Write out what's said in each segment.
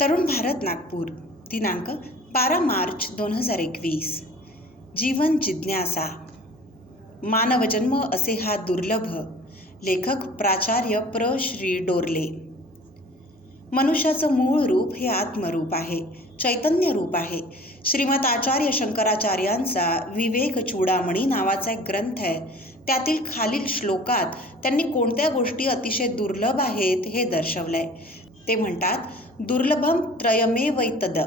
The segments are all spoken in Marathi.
तरुण भारत नागपूर, दिनांक 12 मार्च 2021. जीवन जिज्ञासा. मानवजन्म असे हा दुर्लभ. लेखक प्राचार्य प्र. श्री डोरले. मनुष्याचं मूळ रूप हे आत्मरूप आहे, चैतन्य रूप आहे. श्रीमत आचार्य शंकराचार्यांचा विवेक चूडामणी नावाचा एक ग्रंथ आहे. त्यातील खालील श्लोकात त्यांनी कोणत्या गोष्टी अतिशय दुर्लभ आहेत हे दर्शवलंय. ते म्हणतात, दुर्लभम त्रयमेवैतद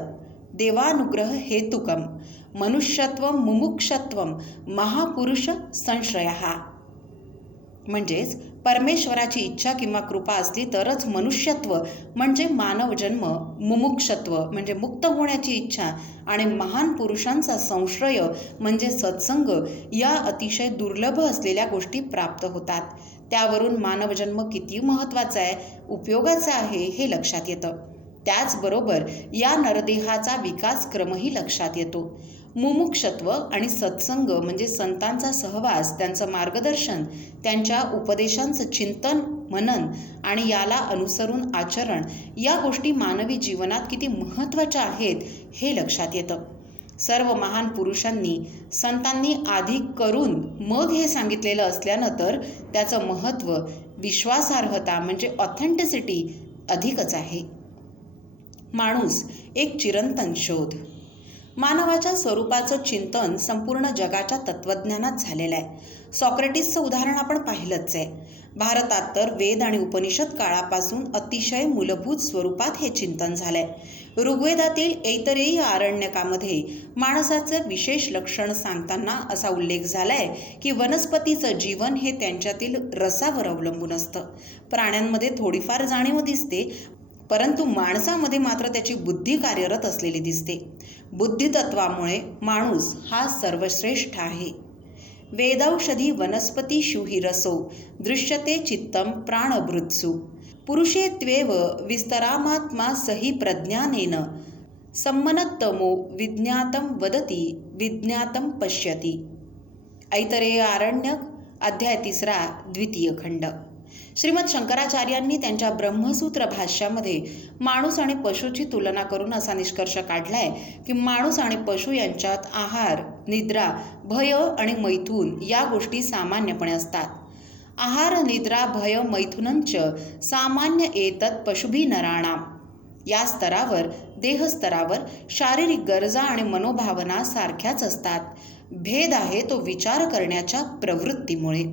देवानुग्रह हेतुकम मनुष्यत्वम मुमुक्षत्वम महापुरुष संश्रयः. म्हणजेच परमेश्वराची इच्छा किंवा कृपा असली तरच मनुष्यत्व म्हणजे मानव जन्म, मुमुक्षत्व म्हणजे मुक्त होण्याची इच्छा आणि महान पुरुषांचा संश्रय म्हणजे सत्संग या अतिशय दुर्लभ असलेल्या गोष्टी प्राप्त होतात. त्यावरून मानवजन्म किती महत्त्वाचा आहे, उपयोगाचा आहे हे लक्षात येतं. त्याचबरोबर या नरदेहाचा विकासक्रमही लक्षात येतो. मुमुक्षत्व आणि सत्संग म्हणजे संतांचा सहवास, त्यांचं मार्गदर्शन, त्यांच्या उपदेशांचं चिंतन मनन आणि याला अनुसरून आचरण या गोष्टी मानवी जीवनात किती महत्त्वाच्या आहेत हे लक्षात येतं. सर्व महान पुरुषांनी संतांनी आधी करून मग हे सांगितलेलं असल्यानं तर त्याचं महत्त्व, विश्वासार्हता म्हणजे ऑथेंटिसिटी अधिकच आहे. माणूस एक चिरंतन शोध. मानवाच्या स्वरूपाचं चिंतन संपूर्ण जगाच्या तत्त्वज्ञानात झालेलं आहे. सॉक्रेटिसचं उदाहरण आपण पाहिलंच आहे. भारतात तर वेद आणि उपनिषद काळापासून अतिशय मूलभूत स्वरूपात हे चिंतन झालंय. ऋग्वेदातील ऐतरेयी आरण्यकामध्ये माणसाचं विशेष लक्षण सांगताना असा उल्लेख झालाय की वनस्पतीचं जीवन हे त्यांच्यातील रसावर अवलंबून असतं. प्राण्यांमध्ये थोडीफार जाणीव दिसते, परंतु माणसामध्ये मात्र त्याची बुद्धी कार्यरत असलेली दिसते. बुद्धितत्वामुळे माणूस हा सर्वश्रेष्ठ आहे. वेदौषधी वनस्पतीषु हि रसो दृश्यते चित्तम प्राणभृत्सु पुरुषेत्वेव विस्तरामात्मा सही प्रज्ञानेन सम्मनत्तमो विज्ञातं वदति विज्ञातं पश्यति. ऐतरेय आरण्यक, अध्याय 3, द्वितीय खंड. श्रीमद शंकराचार्यांनी त्यांच्या ब्रह्मसूत्र भाष्यामध्ये माणूस आणि पशूची तुलना करून असा निष्कर्ष काढलाय की माणूस आणि पशु यांच्यात आहार, निद्रा, भय आणि मैथुन या गोष्टी सामान्यपणे असतात. आहार, निद्रा, भय, मैथुनंच सामान्य एतत् पशुभी नराणाम. या स्तरावर, देहस्तरावर शारीरिक गरजा आणि मनोभावना सारख्याच असतात. भेद आहे तो विचार करण्याच्या प्रवृत्तीमुळे.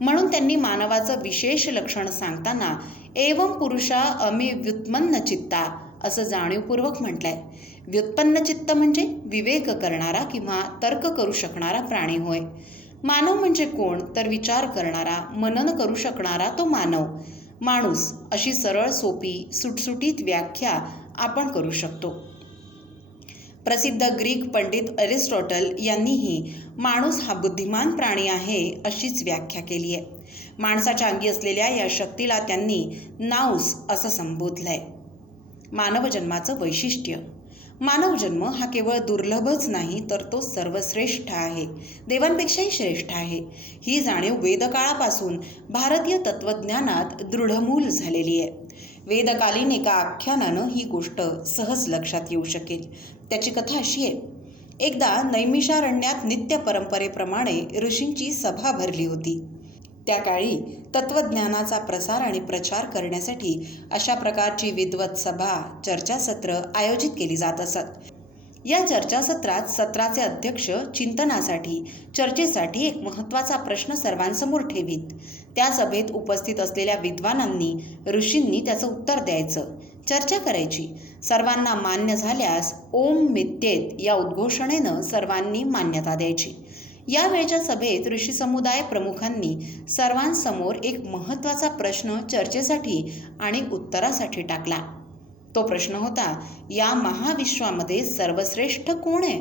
म्हणून त्यांनी मानवाचं विशेष लक्षण सांगताना एवं पुरुषा अमी व्युत्पन्न चित्ता असं जाणीवपूर्वक म्हटलंय. व्युत्पन्न चित्त म्हणजे विवेक करणारा किंवा तर्क करू शकणारा प्राणी होय. मानव म्हणजे कोण तर विचार करणारा, मनन करू शकणारा तो मानव. माणूस अशी सरळ सोपी सुटसुटीत व्याख्या आपण करू शकतो. प्रसिद्ध ग्रीक पंडित अरिस्टॉटल यांनीही माणूस हा बुद्धिमान प्राणी आहे अशीच व्याख्या केली आहे. माणसाच्या अंगी असलेल्या या शक्तीला त्यांनी नाऊस असं संबोधलंय. मानवजन्माचं वैशिष्ट्य. मानवजन्म हा केवळ दुर्लभच नाही तर तो सर्वश्रेष्ठ आहे, देवांपेक्षाही श्रेष्ठ आहे. ही जाणीव वेदकाळापासून भारतीय तत्त्वज्ञानात दृढमूल झालेली आहे. वेदकालीन एका आख्यानानं ही गोष्ट सहज लक्षात येऊ शकेल. त्याची कथा अशी आहे. एकदा नैमिषारण्यात नित्य परंपरेप्रमाणे ऋषींची सभा भरली होती. त्या काळी तत्त्वज्ञानाचा प्रसार आणि प्रचार करण्यासाठी अशा प्रकारची विद्वत सभा, चर्चासत्र आयोजित केली जात असत. या चर्चासत्रात सत्राचे अध्यक्ष चिंतनासाठी, चर्चेसाठी एक महत्त्वाचा प्रश्न सर्वांसमोर ठेवीत. त्या सभेत उपस्थित असलेल्या विद्वानांनी, ऋषींनी त्याचं उत्तर द्यायचं, चर्चा करायची. सर्वांना मान्य झाल्यास ओम मित्येत या उद्घोषणेनं सर्वांनी मान्यता द्यायची. यावेळच्या सभेत ऋषी समुदाय प्रमुखांनी सर्वांसमोर एक महत्त्वाचा प्रश्न चर्चेसाठी आणि उत्तरासाठी टाकला. तो प्रश्न होता, या महाविश्वामध्ये सर्वश्रेष्ठ कोण आहे?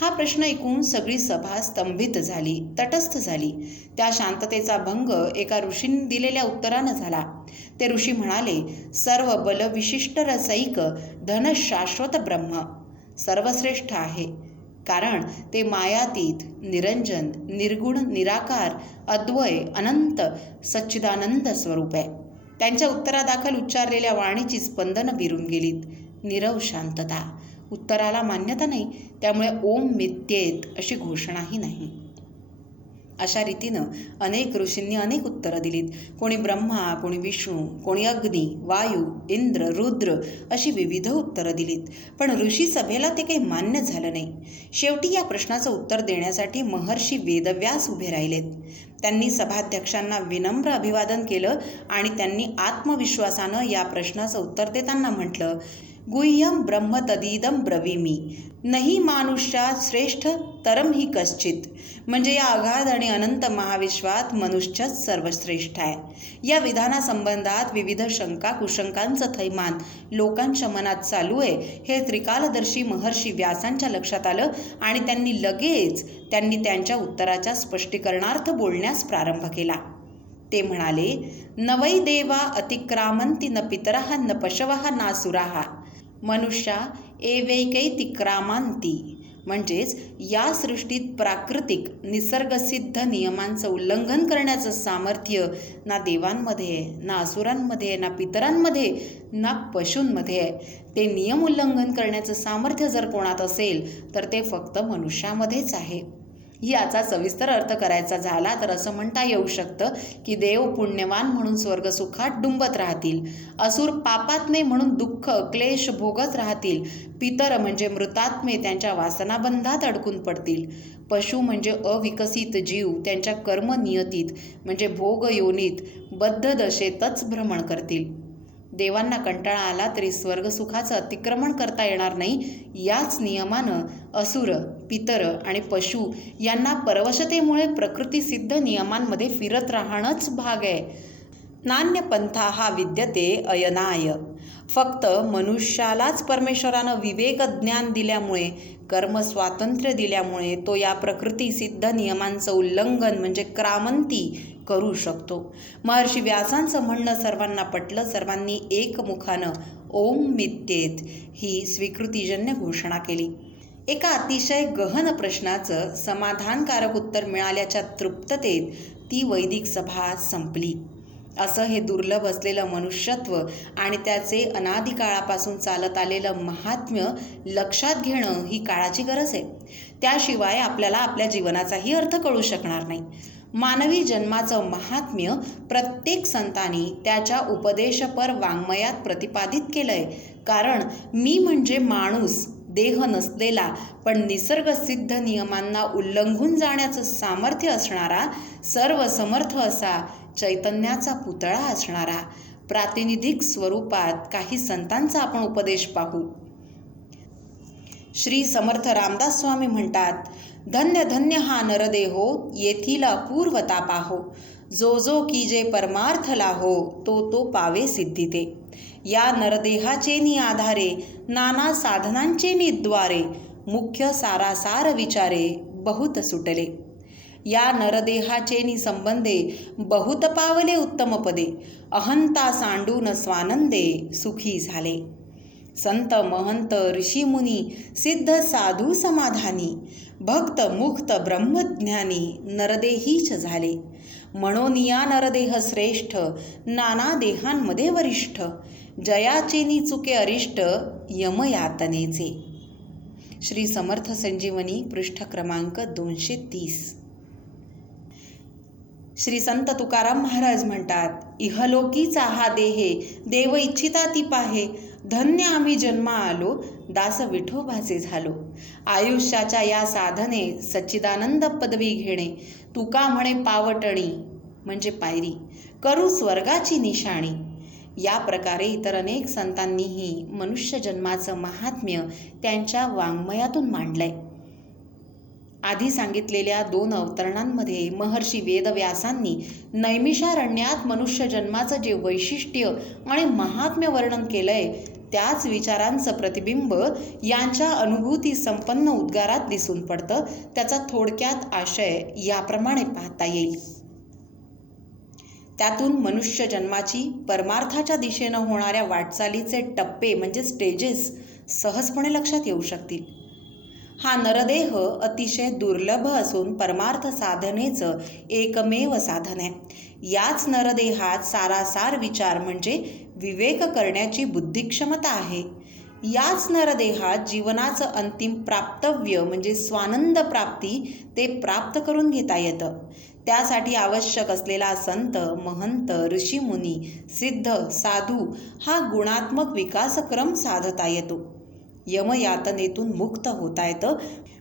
हा प्रश्न ऐकून सगळी सभा स्तंभित झाली, तटस्थ झाली. त्या शांततेचा भंग एका ऋषींनी दिलेल्या उत्तरानं झाला. ते ऋषी म्हणाले, सर्व बल विशिष्ट रसैक धन शाश्वत ब्रह्म सर्वश्रेष्ठ आहे, कारण ते मायातीत, निरंजन, निर्गुण, निराकार, अद्वय, अनंत, सच्चिदानंद स्वरूप आहे. त्यांच्या उत्तरादाखल उच्चारलेल्या वाणीची स्पंदनं विरून गेलीत. नीरव शांतता. उत्तराला मान्यता नाही, त्यामुळे ओम मित्येत अशी घोषणाही नाही. अशा रीतीनं अनेक ऋषींनी अनेक उत्तरं दिलीत. कोणी ब्रह्मा, कोणी विष्णू, कोणी अग्नी, वायू, इंद्र, रुद्र अशी विविध उत्तरं दिलीत. पण ऋषी सभेला ते काही मान्य झालं नाही. शेवटी या प्रश्नाचं उत्तर देण्यासाठी महर्षी वेदव्यास उभे राहिलेत. त्यांनी सभाध्यक्षांना विनम्र अभिवादन केलं आणि त्यांनी आत्मविश्वासानं या प्रश्नाचं उत्तर देताना म्हटलं, गुह्यम ब्रह्म तदिदं ब्रवीमि, नहि मानुष्यात श्रेष्ठ तरम ही कश्चित. म्हणजे या अगाध आणि अनंत महाविश्वात मनुष्यच सर्वश्रेष्ठ आहे. या विधानासंबंधात विविध शंका कुशंकांचं थैमान लोकांच्या मनात चालू आहे हे त्रिकालदर्शी महर्षी व्यासांच्या लक्षात आलं आणि त्यांनी त्यांच्या उत्तराच्या स्पष्टीकरणार्थ बोलण्यास प्रारंभ केला. ते म्हणाले, न वै देवा अतिक्रामन्ति न पितरः न पशवः नासुराः मनुष्या एवैकैतिक्रामान्ति. म्हणजेच या सृष्टीत प्राकृतिक निसर्गसिद्ध नियमांचं उल्लंघन करण्याचं सामर्थ्य ना देवांमध्ये, ना असुरांमध्ये, ना पितरांमध्ये, ना पशूंमध्ये आहे. ते नियम उल्लंघन करण्याचं सामर्थ्य जर कोणात असेल तर ते फक्त मनुष्यामध्येच आहे. याचा सविस्तर अर्थ करायचा झाला तर असं म्हणता येऊ शकतं की देव पुण्यवान म्हणून स्वर्गसुखात डुंबत राहतील, असुर पापात्मे म्हणून दुःख क्लेश भोगत राहतील, पितर म्हणजे मृतात्मे त्यांच्या वासनाबंधात अडकून पडतील, पशु म्हणजे अविकसित जीव त्यांच्या कर्मनियतीत म्हणजे भोग योनीत बद्ध दशेतच भ्रमण करतील. देवांना कंटाळा आला तरी स्वर्गसुखाचं अतिक्रमण करता येणार नाही. याच नियमानं असुर, पितर आणि पशु यांना परवशतेमुळे प्रकृतीसिद्ध नियमांमध्ये फिरत राहणंच भाग आहे. नान्यपंथा हा विद्यते अयनाय. फक्त मनुष्यालाच परमेश्वरानं विवेक ज्ञान दिल्यामुळे, कर्मस्वातंत्र्य दिल्यामुळे तो या प्रकृतीसिद्ध नियमांचं उल्लंघन म्हणजे क्रामंती करू शकतो. महर्षी व्यासांचं म्हणणं सर्वांना पटलं. सर्वांनी एकमुखानं ओम मित्येत ही स्वीकृतीजन्य घोषणा केली. एका अतिशय गहन प्रश्नाचं समाधानकारक उत्तर मिळाल्याच्या तृप्ततेत ती वैदिक सभा संपली. असं हे दुर्लभ असलेलं मनुष्यत्व आणि त्याचे अनादिकाळापासून चालत आलेलं महात्म्य लक्षात घेणं ही काळाची गरज आहे. त्याशिवाय आपल्याला आपल्या जीवनाचाही अर्थ कळू शकणार नाही. मानवी जन्माचं महात्म्य प्रत्येक संतांनी त्याच्या उपदेशपर वाङ्मयात प्रतिपादित केलंय. कारण मी म्हणजे माणूस, देह नसलेला पण निसर्गसिद्ध नियमांना उल्लंघून जाण्याचं सामर्थ्य असणारा, सर्वसमर्थ असा चैतन्याचा पुतळा असणारा. प्रातिनिधिक स्वरूपात काही संतांचा आपण उपदेश पाहू. श्री समर्थ रामदास स्वामी म्हणतात, धन्य धन्य हा नरदेहो येथील अपूर्व तापाहो, जो जो कीजे परमार्थ लाहो तो तो पावे सिद्धिते. या नरदेहाचे नि आधारे नाना साधनांचे निद्वारे, मुख्य सारासार विचारे बहुत सुटले. या नरदेहाचे नि संबंधे बहुत पावले उत्तम पदे, अहंता सांडून स्वानंदे सुखी झाले. संत महंत ऋषीमुनी सिद्ध साधू समाधानी, भक्त मुक्त ब्रह्मज्ञानी नरदेहीच झाले. मनोनिया नरदेह श्रेष्ठ, नाना देहांमध्ये वरिष्ठ, जयाचे नि चुके अरिष्ट यमयातनेचे. श्री समर्थ संजीवनी पृष्ठ क्रमांक 230. श्री संत तुकाराम महाराज म्हणतात, इहलोकीचा हा देहे देव इच्छिता ती पाहे, धन्य आम्ही जन्मा आलो दास विठोबाचे झालो. आयुष्याच्या या साधने सच्चिदानंद पदवी घेणे, तुका म्हणे पावटणी म्हणजे पायरी, करू स्वर्गाची निशाणी. या प्रकारे इतर अनेक संतांनीही मनुष्य जन्माचं महात्म्य त्यांच्या वाङ्मयातून मांडलंय. आधी सांगितलेल्या 2 अवतरणांमध्ये महर्षी वेदव्यासांनी नैमिषारण्यात मनुष्य जन्माचं जे वैशिष्ट्य आणि महात्म्य वर्णन केलंय त्याच विचारांचं प्रतिबिंब यांच्या अनुभूती संपन्न उद्गारात दिसून पडतं. त्याचा थोडक्यात आशय याप्रमाणे पाहता येईल. त्यातून मनुष्य जन्माची परमार्थाच्या दिशेनं होणाऱ्या वाटचालीचे टप्पे म्हणजे स्टेजेस सहजपणे लक्षात येऊ शकतील. हा नरदेह अतिशय दुर्लभ असून परमार्थ साधनेचं एकमेव साधन आहे. याच नरदेहात सारासार विचार म्हणजे विवेक करण्याची बुद्धिक्षमता आहे. याच नरदेहात जीवनाचं अंतिम प्राप्तव्य म्हणजे स्वानंद प्राप्ती ते प्राप्त करून घेता येतं. त्यासाठी आवश्यक असलेला संत, महंत, ऋषीमुनी, सिद्ध, साधू हा गुणात्मक विकासक्रम साधता येतो. यमयातनेतून मुक्त होता येतं.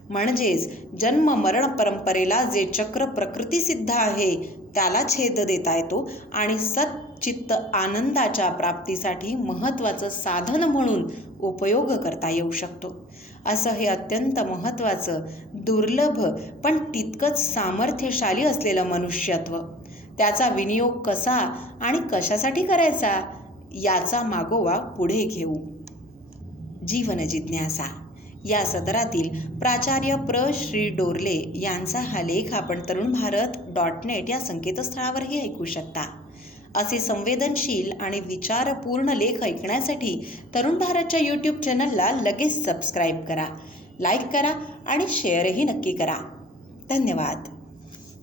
म्हणजेच जन्म मरण परंपरेला जे चक्र प्रकृतीसिद्ध आहे त्याला छेद देता येतो आणि सच्चित्त आनंदाच्या प्राप्तीसाठी महत्त्वाचं साधन म्हणून उपयोग करता येऊ शकतो. असं हे अत्यंत महत्त्वाचं, दुर्लभ पण तितकंच सामर्थ्यशाली असलेलं मनुष्यत्व. त्याचा विनियोग कसा आणि कशासाठी करायचा याचा मागोवा पुढे घेऊ. जीवन जिज्ञासा या सदरातील प्राचार्य श्री डोरले यांचा हा लेख आपण तरुणभारत.net या संकेतस्थळावरही ऐकू शकता. असे संवेदनशील आणि विचारपूर्ण लेख ऐकण्यासाठी तरुण भारतच्या यूट्यूब चॅनलला लगेच सबस्क्राईब करा, लाईक करा आणि शेअरही नक्की करा. धन्यवाद.